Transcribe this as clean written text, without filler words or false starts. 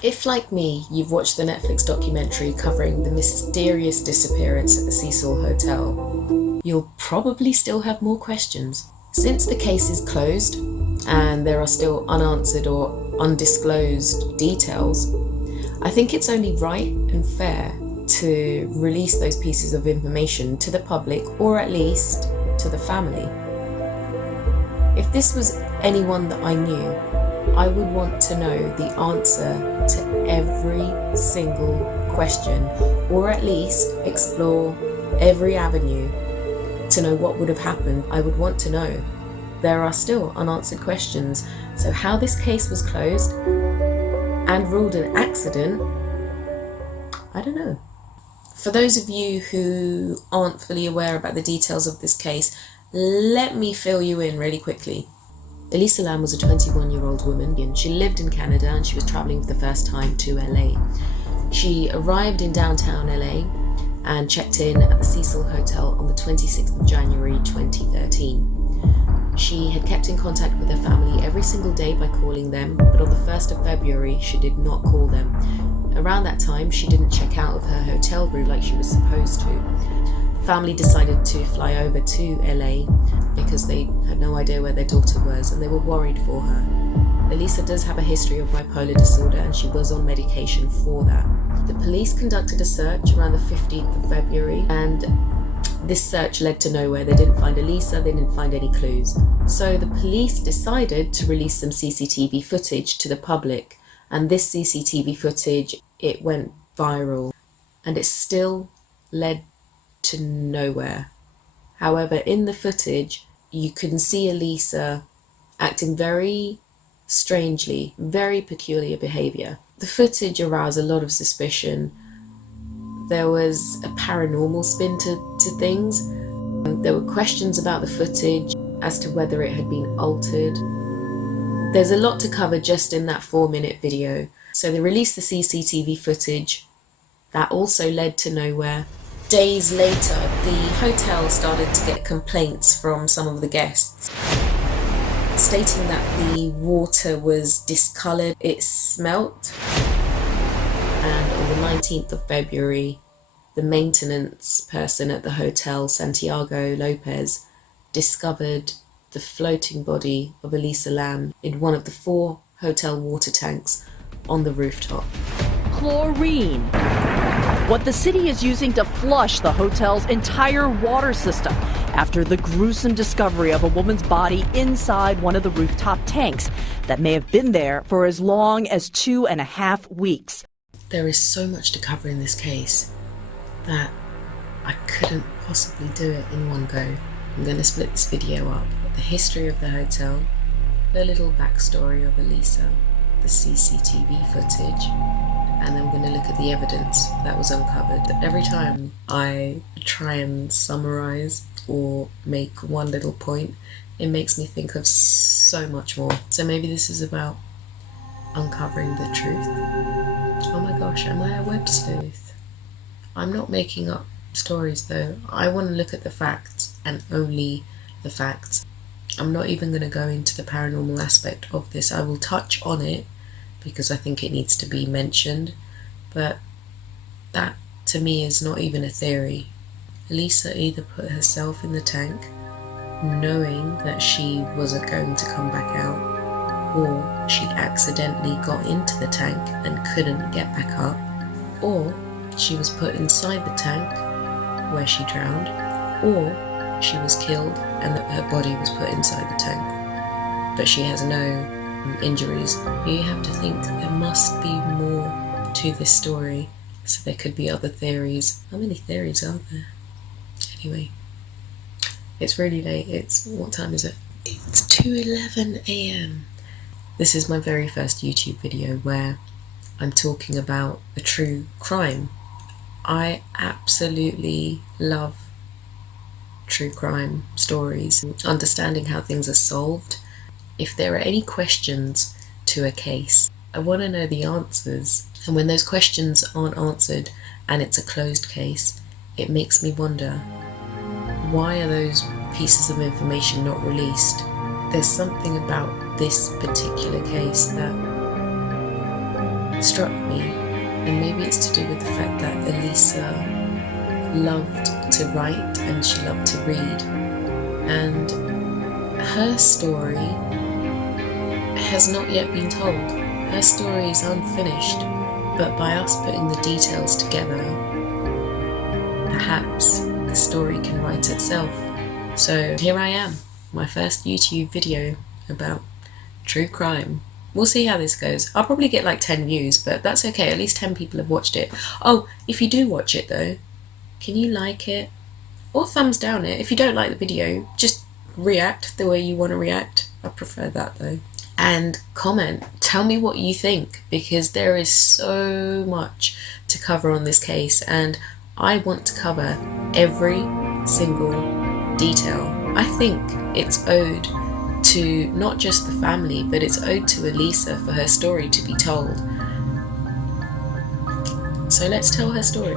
If, like me, you've watched the Netflix documentary covering the mysterious disappearance at the Cecil Hotel, you'll probably still have more questions. Since the case is closed and there are still unanswered or undisclosed details, I think it's only right and fair to release those pieces of information to the public, or at least to the family. If this was anyone that I knew, I would want to know the answer to every single question, or at least explore every avenue to know what would have happened. I would want to know. There are still unanswered questions. So how this case was closed and ruled an accident, I don't know. For those of you who aren't fully aware about the details of this case, let me fill you in really quickly. Elisa Lam was a 21-year-old woman, and she lived in Canada and she was travelling for the first time to LA. She arrived in downtown LA and checked in at the Cecil Hotel on the 26th of January 2013. She had kept in contact with her family every single day by calling them, but on the 1st of February she did not call them. Around that time she didn't check out of her hotel room like she was supposed to. Family decided to fly over to LA because they had no idea where their daughter was and they were worried for her. Elisa does have a history of bipolar disorder and she was on medication for that. The police conducted a search around the 15th of February and this search led to nowhere. They didn't find Elisa, they didn't find any clues. So the police decided to release some CCTV footage to the public, and this CCTV footage, it went viral and it still led to nowhere. However, in the footage, you can see Elisa acting very strangely, very peculiar behaviour. The footage aroused a lot of suspicion. There was a paranormal spin to things. There were questions about the footage as to whether it had been altered. There's a lot to cover just in that 4-minute video. So they released the CCTV footage. That also led to nowhere. Days later, the hotel started to get complaints from some of the guests, stating that the water was discoloured, it smelt. And on the 19th of February, the maintenance person at the hotel, Santiago Lopez, discovered the floating body of Elisa Lam in one of the 4 hotel water tanks on the rooftop. Chlorine, what the city is using to flush the hotel's entire water system after the gruesome discovery of a woman's body inside one of the rooftop tanks that may have been there for as long as 2.5 weeks. There is so much to cover in this case that I couldn't possibly do it in one go. I'm going to split this video up. The history of the hotel, a little backstory of Elisa, the CCTV footage, and then we're going to look at the evidence that was uncovered. Every time I try and summarize or make one little point, it makes me think of so much more. So maybe this is about uncovering the truth. Oh my gosh, am I a web sleuth? I'm not making up stories though. I want to look at the facts and only the facts. I'm not even going to go into the paranormal aspect of this. I will touch on it because I think it needs to be mentioned, but that to me is not even a theory. Elisa either put herself in the tank knowing that she wasn't going to come back out, or she accidentally got into the tank and couldn't get back up, or she was put inside the tank where she drowned, or she was killed and her body was put inside the tank, but she has no injuries. You have to think there must be more to this story, so there could be other theories. How many theories are there? Anyway, it's really late. What time is it? It's 2:11 a.m. This is my very first YouTube video where I'm talking about a true crime. I absolutely love true crime stories, understanding how things are solved. If there are any questions to a case, I want to know the answers. And when those questions aren't answered and it's a closed case, it makes me wonder, why are those pieces of information not released? There's something about this particular case that struck me, and maybe it's to do with the fact that Elisa loved to write and she loved to read, and her story has not yet been told. Her story is unfinished, but by us putting the details together, perhaps the story can write itself. So here I am, my first YouTube video about true crime. We'll see how this goes. I'll probably get like 10 views, but that's okay, at least 10 people have watched it. Oh, if you do watch it though, can you like it? Or thumbs down it. If you don't like the video, just react the way you want to react. I prefer that though. And comment, tell me what you think, because there is so much to cover on this case and I want to cover every single detail. I think it's owed to not just the family, but it's owed to Elisa for her story to be told. So let's tell her story.